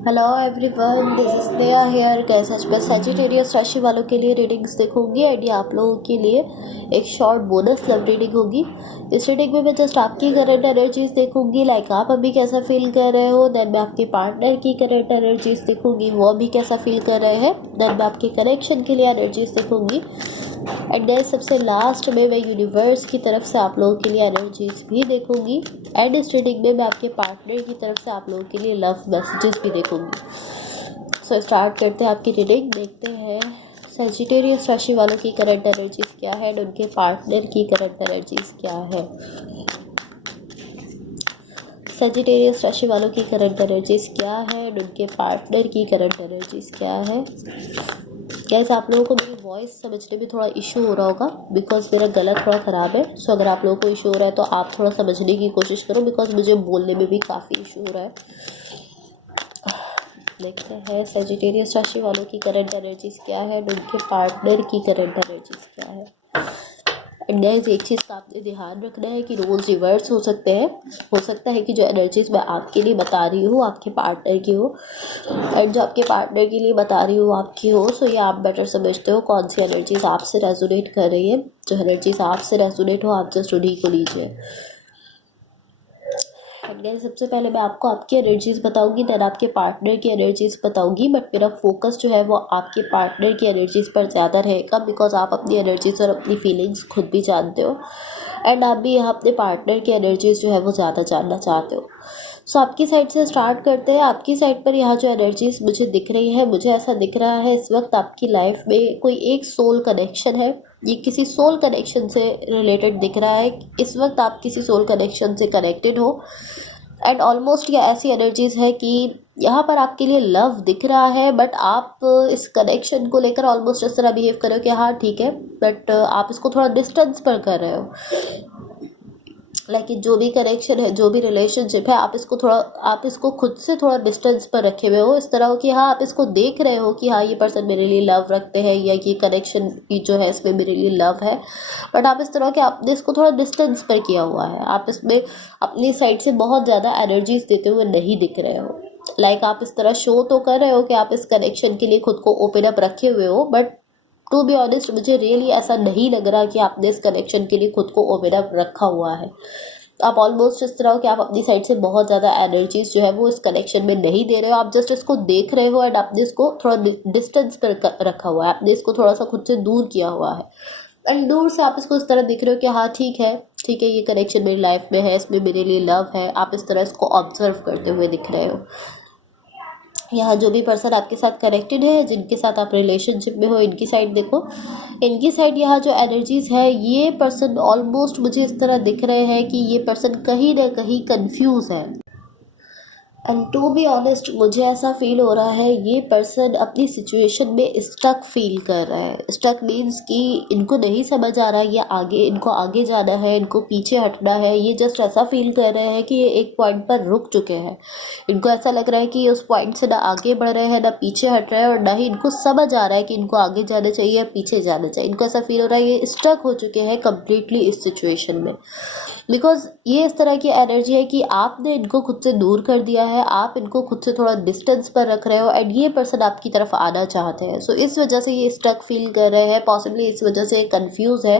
Hello everyone, this is Neha here. कैसे आज मैं सैजिटेरियस राशि वालों के लिए रीडिंग्स देखूंगी एंड ये आप लोगों के लिए एक शॉर्ट बोनस लव रीडिंग होगी। इस रीडिंग में मैं जस्ट आपकी करंट एनर्जीज देखूंगी, लाइक आप अभी कैसा फील कर रहे हो। देन मैं आपके पार्टनर की करंट एनर्जीज देखूंगी, वो अभी कैसा फील कर रहे हैं। देन मैं आपके कनेक्शन के लिए एनर्जीज देखूंगी एंड देन सबसे लास्ट में मैं यूनिवर्स की तरफ से आप लोगों के लिए एनर्जीज भी देखूंगी एंड इस रीडिंग में मैं आपके पार्टनर की तरफ से आप लोगों के लिए लव मैसेजेस भी देखूंगी। सो स्टार्ट करते हैं आपकी रीडिंग। देखते हैं सैजिटेरियस राशि वालों की करंट एनर्जीज क्या है और उनके पार्टनर की करंट एनर्जीज क्या है। सैजिटेरियस राशि वालों की करंट एनर्जीज क्या है और उनके पार्टनर की करंट एनर्जीज क्या है। गैस आप लोगों को मेरी वॉइस समझने में थोड़ा इशू हो रहा होगा बिकॉज मेरा गला थोड़ा ख़राब है। सो अगर आप लोगों को इशू हो रहा है तो आप थोड़ा समझने की कोशिश करो बिकॉज मुझे बोलने में भी काफ़ी इशू हो रहा है। देखते हैं सैजिटेरियस राशि वालों की करंट एनर्जीज क्या है और उनके पार्टनर की करंट एनर्जीज क्या है। एंड गाइस एक चीज़ का आपने ध्यान रखना है कि रोल्स रिवर्स हो सकते हैं। हो सकता है कि जो एनर्जीज मैं आपके लिए बता रही हूँ आपके पार्टनर की हो एंड जो आपके पार्टनर के लिए बता रही हूँ आपकी हो। सो ये आप बेटर समझते हो कौन सी एनर्जीज आपसे रेजोनेट कर रही है। जो एनर्जीज आपसे रेजोनेट हो आप जस्ट उन्हीं को लीजिए। गाइस सबसे पहले मैं आपको आपकी एनर्जीज बताऊंगी, देन आपके पार्टनर की एनर्जीज बताऊंगी। बट मेरा फोकस जो है वो आपके पार्टनर की एनर्जीज पर ज़्यादा रहेगा बिकॉज आप अपनी एनर्जीज और अपनी फीलिंग्स खुद भी जानते हो एंड आप भी यहाँ अपने पार्टनर की एनर्जीज जो है वो ज़्यादा जानना चाहते हो। सो आपकी साइड से स्टार्ट करते हैं। आपकी साइड पर यहाँ जो एनर्जीज मुझे दिख रही है, मुझे ऐसा दिख रहा है इस वक्त आपकी लाइफ में कोई एक सोल कनेक्शन है। ये किसी सोल कनेक्शन से रिलेटेड दिख रहा है। इस वक्त आप किसी सोल कनेक्शन से कनेक्टेड हो एंड ऑलमोस्ट ये ऐसी एनर्जीज है कि यहाँ पर आपके लिए लव दिख रहा है बट आप इस कनेक्शन को लेकर ऑलमोस्ट इस तरह बिहेव कर रहे हो कि हाँ ठीक है, बट आप इसको थोड़ा डिस्टेंस पर कर रहे हो। लाइक जो भी कनेक्शन है, जो भी रिलेशनशिप है, आप इसको खुद से थोड़ा डिस्टेंस पर रखे हुए हो। इस तरह हो कि हाँ आप इसको देख रहे हो कि हाँ ये पर्सन मेरे लिए लव रखते हैं या ये कनेक्शन जो है इसमें मेरे लिए लव है, बट आप इस तरह के आपने इसको थोड़ा डिस्टेंस पर किया हुआ है। आप इसमें अपनी साइड से बहुत ज़्यादा एनर्जीज देते हुए नहीं दिख रहे हो। लाइक आप इस तरह शो तो कर रहे हो कि आप इस कनेक्शन के लिए खुद को ओपन अप रखे हुए हो, बट टू बी ऑनेस्ट मुझे रियली ऐसा नहीं लग रहा कि आपने इस कनेक्शन के लिए खुद को ओपन अप रखा हुआ है। आप ऑलमोस्ट इस तरह हो कि आप अपनी साइड से बहुत ज़्यादा एनर्जीज जो है वो इस कनेक्शन में नहीं दे रहे हो। आप जस्ट इसको देख रहे हो एंड आपने इसको थोड़ा डिस्टेंस पर रखा हुआ है। आपने इसको थोड़ा सा खुद से दूर किया हुआ है एंड दूर से आप इसको इस तरह देख रहे हो कि हाँ ठीक है ये कनेक्शन मेरी लाइफ में है, इसमें मेरे लिए लव है। आप इस तरह इसको ऑब्जर्व करते हुए दिख रहे हो। यहाँ जो भी पर्सन आपके साथ कनेक्टेड है, जिनके साथ आप रिलेशनशिप में हो, इनकी साइड देखो। इनकी साइड यहाँ जो एनर्जीज है, ये पर्सन ऑलमोस्ट मुझे इस तरह दिख रहे हैं कि ये पर्सन कहीं ना कहीं कंफ्यूज है। एंड टू बी ऑनेस्ट मुझे ऐसा फील हो रहा है ये पर्सन अपनी सिचुएशन में स्टक फील कर रहा है। स्टक मीन्स कि इनको नहीं समझ आ रहा है ये आगे, इनको आगे जाना है, इनको पीछे हटना है। ये जस्ट ऐसा फील कर रहे हैं कि ये एक पॉइंट पर रुक चुके हैं। इनको ऐसा लग रहा है कि उस पॉइंट से ना आगे बढ़ रहे हैं ना पीछे हट रहे हैं, और ना ही इनको समझ आ रहा है कि इनको आगे जाना चाहिए या पीछे जाना चाहिए। इनको ऐसा फील हो रहा है ये स्टक हो चुके हैं कम्प्लीटली इस सिचुएशन में बिकॉज ये इस तरह की एनर्जी है कि आपने इनको खुद से दूर कर दिया है। आप इनको खुद से थोड़ा डिस्टेंस पर रख रहे हो एंड ये पर्सन आपकी तरफ आना चाहते हैं। सो इस वजह से ये स्टक फील कर रहे हैं, पॉसिबली इस वजह से कंफ्यूज है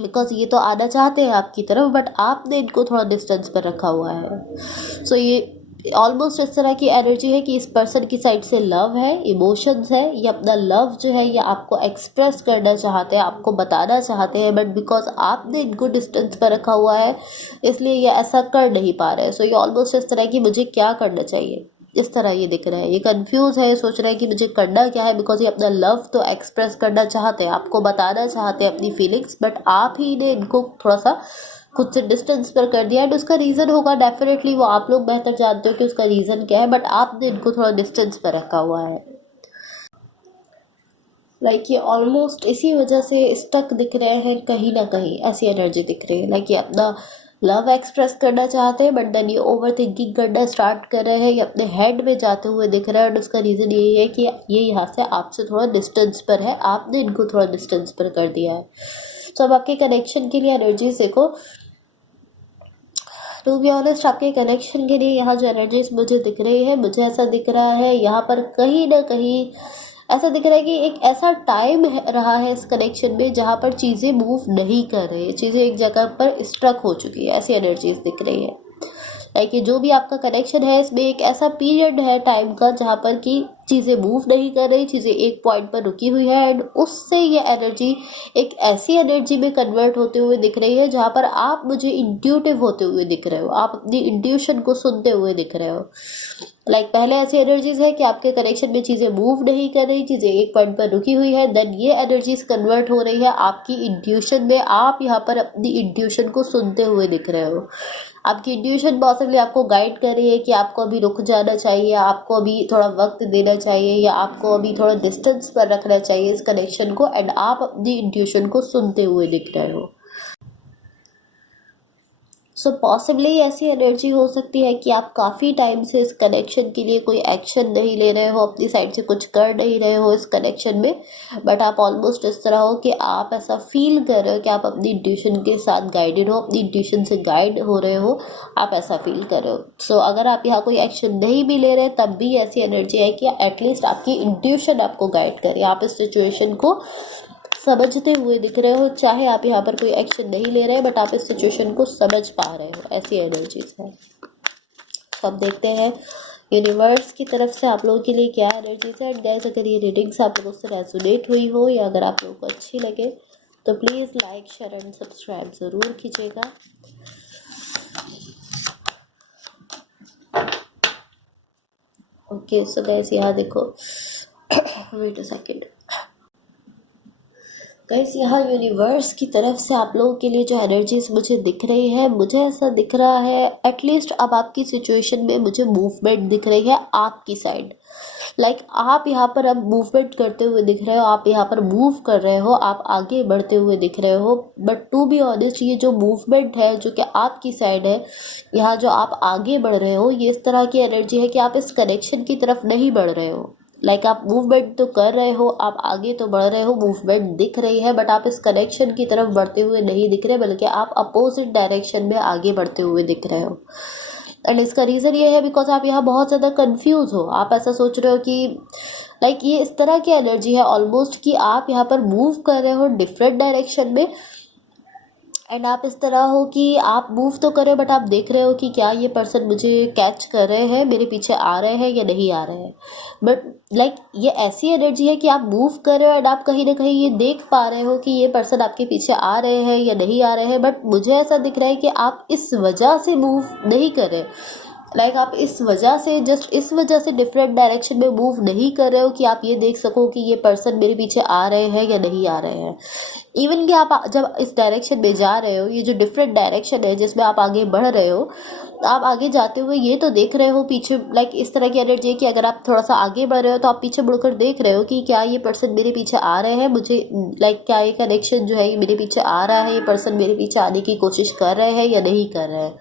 बिकॉज ये तो आना चाहते हैं आपकी तरफ बट आपने इनको थोड़ा डिस्टेंस पर रखा हुआ है। सो ये ऑलमोस्ट इस तरह की एनर्जी है कि इस पर्सन की साइड से लव है, इमोशंस है। ये अपना लव जो है ये आपको एक्सप्रेस करना चाहते हैं, आपको बताना चाहते हैं, बट बिकॉज आपने इनको डिस्टेंस पर रखा हुआ है इसलिए ये ऐसा कर नहीं पा रहे हैं। सो ये ऑलमोस्ट इस तरह की मुझे क्या करना चाहिए इस तरह ये दिख रहा है। ये कंफ्यूज है, सोच रहा है कि मुझे करना क्या है बिकॉज ये अपना लव तो एक्सप्रेस करना चाहते हैं, आपको बताना चाहते हैं अपनी फीलिंग्स, बट आप ही ने इनको थोड़ा सा खुद से डिस्टेंस पर कर दिया। एंड उसका रीज़न होगा डेफिनेटली, वो आप लोग बेहतर जानते हो कि उसका रीज़न क्या है, बट आपने इनको थोड़ा डिस्टेंस पर रखा हुआ है। लाइक ये ऑलमोस्ट इसी वजह से स्टक दिख रहे हैं कहीं ना कहीं, ऐसी एनर्जी दिख रही है। लाइक ये अपना लव एक्सप्रेस करना चाहते हैं बट देन ये ओवर थिंकिंग करना स्टार्ट कर रहे हैं, ये अपने हेड में जाते हुए दिख रहा है। और उसका रीज़न यही है कि ये यहाँ से आपसे थोड़ा डिस्टेंस पर है, आपने इनको थोड़ा डिस्टेंस पर कर दिया है। तो अब आपके कनेक्शन के लिए एनर्जीज देखो। टू बी ऑनेस्ट आपके कनेक्शन के लिए यहाँ जो एनर्जीज मुझे दिख रही है, मुझे ऐसा दिख रहा है यहाँ पर कहीं ना कहीं ऐसा दिख रहा है कि एक ऐसा टाइम रहा है इस कनेक्शन में जहाँ पर चीज़ें मूव नहीं कर रही है, चीज़ें एक जगह पर स्ट्रक हो चुकी है, ऐसी एनर्जीज दिख रही है। लाइक जो भी आपका कनेक्शन है इसमें एक ऐसा पीरियड है टाइम का जहाँ पर कि चीज़ें मूव नहीं कर रही, चीज़ें एक पॉइंट पर रुकी हुई है एंड उससे ये एनर्जी एक ऐसी एनर्जी में कन्वर्ट होते हुए दिख रही है जहाँ पर आप मुझे इंट्यूटिव होते हुए दिख रहे हो, आप अपनी इंट्यूशन को सुनते हुए दिख रहे हो। लाइक पहले ऐसी एनर्जीज है कि आपके कनेक्शन में चीज़ें मूव नहीं कर रही, चीज़ें एक पॉइंट पर रुकी हुई है, देन ये एनर्जीज कन्वर्ट हो रही है आपकी इंट्यूशन में, आप यहाँ पर अपनी इंट्यूशन को सुनते हुए दिख रहे हो। आपकी इंट्यूशन पॉसिबली आपको गाइड कर रही है कि आपको अभी रुक जाना चाहिए, आपको अभी थोड़ा वक्त देना चाहिए या आपको अभी थोड़ा डिस्टेंस पर रखना चाहिए इस कनेक्शन को, एंड आप अपनी इंट्यूशन को सुनते हुए दिख रहे हो। सो पॉसिबली ऐसी एनर्जी हो सकती है कि आप काफ़ी टाइम से इस कनेक्शन के लिए कोई एक्शन नहीं ले रहे हो, अपनी साइड से कुछ कर नहीं रहे हो इस कनेक्शन में, बट आप ऑलमोस्ट इस तरह हो कि आप ऐसा फील कर रहे हो कि आप अपनी इंट्यूशन के साथ गाइडेड हो, अपनी इंट्यूशन से गाइड हो रहे हो, आप ऐसा फील कर रहे हो। सो अगर आप यहाँ कोई एक्शन नहीं भी ले रहे तब भी ऐसी एनर्जी है कि एटलीस्ट आपकी इंट्यूशन आपको गाइड करे, आप इस सिचुएशन को समझते हुए दिख रहे हो, चाहे आप यहाँ पर कोई एक्शन नहीं ले रहे बट आप इस सिचुएशन को समझ पा रहे हो, ऐसी एनर्जीज है। तो अब देखते हैं यूनिवर्स की तरफ से आप लोगों के लिए क्या एनर्जीज है। एंड गाइस अगर ये रीडिंग्स आप लोगों से रेजोनेट हुई हो या अगर आप लोगों को अच्छी लगे तो please like share and subscribe ज़रूर कीजिएगा। ओके सो गाइस यहाँ देखो वेट अ सेकेंड गाइस, यहाँ यूनिवर्स की तरफ से आप लोगों के लिए जो एनर्जीज मुझे दिख रही है, मुझे ऐसा दिख रहा है एटलीस्ट अब आपकी सिचुएशन में मुझे मूवमेंट दिख रही है आपकी साइड। लाइक आप यहाँ पर अब मूवमेंट करते हुए दिख रहे हो, आप यहाँ पर मूव कर रहे हो, आप आगे बढ़ते हुए दिख रहे हो, बट टू बी ऑनेस्ट ये जो मूवमेंट है जो कि आपकी साइड है, यहाँ जो आप आगे बढ़ रहे हो, ये इस तरह की एनर्जी है कि आप इस कनेक्शन की तरफ नहीं बढ़ रहे हो। लाइक आप मूवमेंट तो कर रहे हो, आप आगे तो बढ़ रहे हो, मूवमेंट दिख रही है, बट आप इस कनेक्शन की तरफ बढ़ते हुए नहीं दिख रहे, बल्कि आप अपोजिट डायरेक्शन में आगे बढ़ते हुए दिख रहे हो। एंड इसका रीज़न ये है बिकॉज आप यहाँ बहुत ज़्यादा कंफ्यूज हो, आप ऐसा सोच रहे हो कि लाइक ये इस तरह की एनर्जी है ऑलमोस्ट कि आप यहाँ पर मूव कर रहे हो डिफरेंट डायरेक्शन में, एंड आप इस तरह हो कि आप मूव तो करें बट आप देख रहे हो कि क्या ये पर्सन मुझे कैच कर रहे हैं, मेरे पीछे आ रहे हैं या नहीं आ रहे हैं। बट लाइक ये ऐसी एनर्जी है कि आप मूव कर रहे हो एंड आप कहीं ना कहीं ये देख पा रहे हो कि ये पर्सन आपके पीछे आ रहे हैं या नहीं आ रहे हैं, बट मुझे ऐसा दिख रहा है कि आप इस वजह से मूव नहीं कर रहे। लाइक आप इस वजह से जस्ट इस वजह से डिफरेंट डायरेक्शन में मूव नहीं कर रहे हो कि आप ये देख सको कि ये पर्सन मेरे पीछे आ रहे हैं या नहीं आ रहे हैं। इवन कि आप जब इस डायरेक्शन में जा रहे हो, ये जो डिफरेंट डायरेक्शन है जिसमें आप आगे बढ़ रहे हो, आप आगे जाते हुए ये तो देख रहे हो पीछे, लाइक इस तरह की एनर्जी है कि अगर आप थोड़ा सा आगे बढ़ रहे हो तो आप पीछे मुड़कर देख रहे हो कि क्या ये पर्सन मेरे पीछे आ रहे हैं, मुझे लाइक क्या ये कनेक्शन जो है ये मेरे पीछे आ रहा है, ये पर्सन मेरे पीछे आने की कोशिश कर रहे हैं या नहीं कर रहे हैं।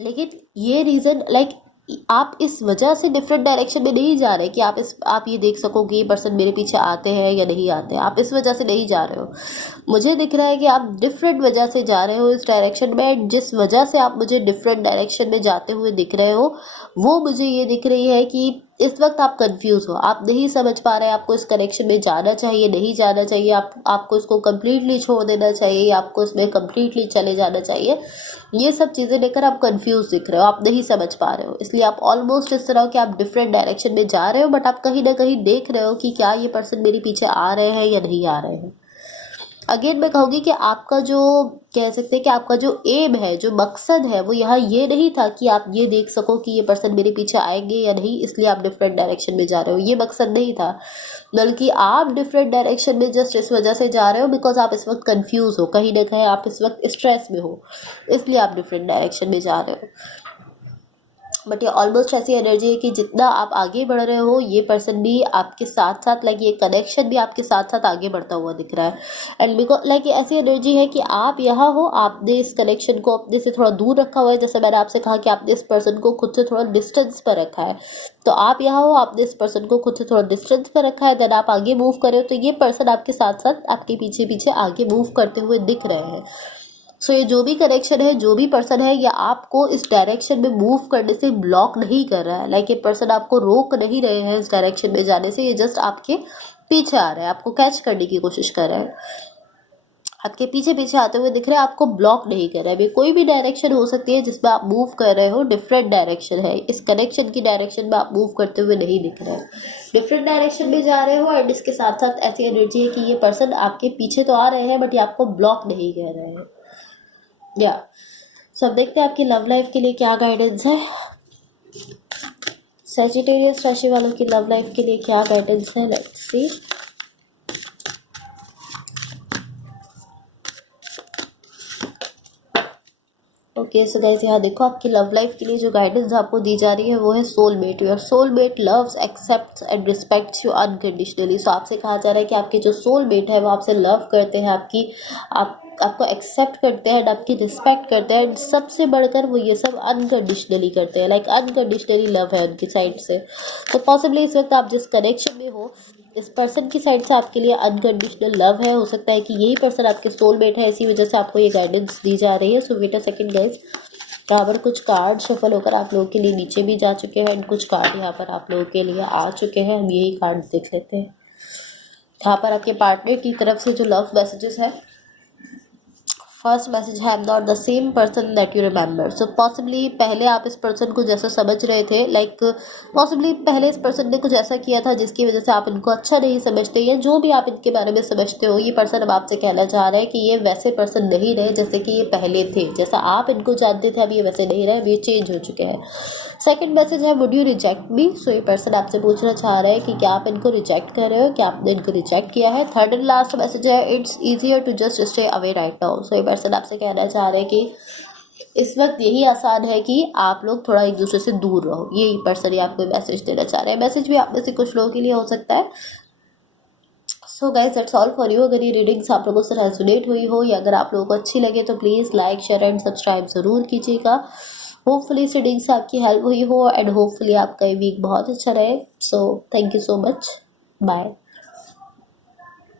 लेकिन ये रीज़न लाइक आप इस वजह से डिफरेंट डायरेक्शन में नहीं जा रहे कि आप ये देख सको कि ये पर्सन मेरे पीछे आते हैं या नहीं आते हैं, आप इस वजह से नहीं जा रहे हो। मुझे दिख रहा है कि आप डिफरेंट वजह से जा रहे हो इस डायरेक्शन में, जिस वजह से आप मुझे डिफरेंट डायरेक्शन में जाते हुए दिख रहे हो वो मुझे ये दिख रही है कि इस वक्त आप कंफ्यूज हो, आप नहीं समझ पा रहे हैं आपको इस कनेक्शन में जाना चाहिए नहीं जाना चाहिए, आपको इसको कम्प्लीटली छोड़ देना चाहिए, आपको इसमें कम्प्लीटली चले जाना चाहिए। ये सब चीज़ें लेकर आप कंफ्यूज दिख रहे हो, आप नहीं समझ पा रहे हो, इसलिए आप ऑलमोस्ट इस तरह हो कि आप डिफरेंट डायरेक्शन में जा रहे हो, बट आप कहीं ना कहीं देख रहे हो कि क्या ये पर्सन मेरे पीछे आ रहे हैं या नहीं आ रहे हैं। अगेन मैं कहूँगी कि आपका जो कह सकते हैं कि आपका जो एम है, जो मकसद है, वो यहाँ ये नहीं था कि आप ये देख सको कि ये पर्सन मेरे पीछे आएंगे या नहीं, इसलिए आप डिफरेंट डायरेक्शन में जा रहे हो, ये मकसद नहीं था। बल्कि आप डिफरेंट डायरेक्शन में जस्ट इस वजह से जा रहे हो बिकॉज आप इस वक्त कंफ्यूज हो, कहीं ना कहीं आप इस वक्त स्ट्रेस में हो, इसलिए आप डिफरेंट डायरेक्शन में जा रहे हो। बट ये ऑलमोस्ट ऐसी एनर्जी है कि जितना आप आगे बढ़ रहे हो ये पर्सन भी आपके साथ साथ, लाइक ये कनेक्शन भी आपके साथ साथ आगे बढ़ता हुआ दिख रहा है। एंड बिकॉज लाइक ये ऐसी एनर्जी है कि आप यहाँ हो, आपने इस कनेक्शन को अपने से थोड़ा दूर रखा हुआ है, जैसे मैंने आपसे कहा कि आपने इस पर्सन को खुद से थोड़ा डिस्टेंस पर रखा है, तो आप यहाँ हो, आपने इस पर्सन को खुद से थोड़ा डिस्टेंस पर रखा है, देन आप आगे मूव कर रहे हो, तो ये पर्सन आपके साथ साथ आपके पीछे पीछे आगे मूव करते हुए दिख रहे हैं। सो ये जो भी कनेक्शन है, जो भी पर्सन है, ये आपको इस डायरेक्शन में मूव करने से ब्लॉक नहीं कर रहा है। लाइक ये पर्सन आपको रोक नहीं रहे हैं इस डायरेक्शन में जाने से, ये जस्ट आपके पीछे आ रहा है, आपको कैच करने की कोशिश कर रहा है, आपके पीछे पीछे आते हुए दिख रहे हैं, आपको ब्लॉक नहीं कर रहा है। कोई भी डायरेक्शन हो सकती है जिसमें आप मूव कर रहे हो, डिफरेंट डायरेक्शन है, इस कनेक्शन की डायरेक्शन में आप मूव करते हुए नहीं दिख रहे हो, डिफरेंट डायरेक्शन में जा रहे हो। एंड इसके साथ साथ ऐसी एनर्जी है कि ये पर्सन आपके पीछे तो आ रहे हैं बट ये आपको ब्लॉक नहीं कर रहे हैं। या सो अब देखते हैं आपकी लव लाइफ के लिए क्या गाइडेंस है। सजिटेरियस राशि वालों की लव लाइफ के लिए क्या गाइडेंस है, let's see. Okay so guys, यहाँ देखो आपकी लव लाइफ के लिए जो गाइडेंस आपको दी जा रही है वो है soulmate. Your soulmate loves, accepts and respects you unconditionally. So आपसे कहा जा रहा है कि आपके जो सोलमेट है वो आपसे लव करते हैं, आपको एक्सेप्ट करते हैं, आपकी रिस्पेक्ट करते हैं, सबसे बढ़कर वो ये सब अनकंडीशनली करते हैं। लाइक अनकंडीशनली लव है उनकी साइड से। तो पॉसिबली इस वक्त आप जिस कनेक्शन में हो, इस पर्सन की साइड से आपके लिए अनकंडीशनल लव है। हो सकता है कि यही पर्सन आपके सोलमेट है, इसी वजह से आपको ये गाइडेंस दी जा रही है। सो वेट अ सेकंड गाइस, यहाँ पर कुछ कार्ड शफल होकर आप लोगों के लिए नीचे भी जा चुके हैं, कुछ कार्ड यहाँ पर आप लोगों के लिए आ चुके हैं। हम यही कार्ड देख लेते हैं। यहाँ पर आपके पार्टनर की तरफ से जो लव मैसेजेस है, फर्स्ट मैसेज है, I am not the same person that you remember. So possibly पहले आप इस पर्सन को जैसा समझ रहे थे, लाइक पॉसिबली पहले इस पर्सन ने कुछ ऐसा किया था जिसकी वजह से आप इनको अच्छा नहीं समझते, या जो भी आप इनके बारे में समझते हो, ये पर्सन अब आपसे कहना चाह रहा है कि ये वैसे पर्सन नहीं रहे जैसे कि ये पहले थे। जैसा आप इनको जानते थे अब ये वैसे नहीं रहे, अब ये चेंज हो चुके हैं। सेकंड मैसेज है, वुड यू रिजेक्ट मी। सो ये पर्सन आपसे पूछना चाह रहा है कि क्या आप इनको रिजेक्ट कर रहे हो, क्या आपने इनको रिजेक्ट किया है। थर्ड एंड लास्ट मैसेज है, it's easier to just stay away right now. So ये पर्सन आपसे कहना चाह रहे हैं कि इस वक्त यही आसान है कि आप लोग थोड़ा एक दूसरे से दूर रहो। यही पर्सन आपको मैसेज देना चाह रहे हैं। मैसेज भी आप में से कुछ लोगों के लिए हो सकता है। So guys that's all for you. अगर ये रीडिंग्स आप लोगों से रेजोनेट हुई हो या अगर आप लोगों को अच्छी लगे तो please like, share and subscribe ज़रूर कीजिएगा। होपफुली इस रीडिंग से आपकी हेल्प हुई हो एंड होपफुली आपका वीक बहुत अच्छा रहे। So thank you so much, bye.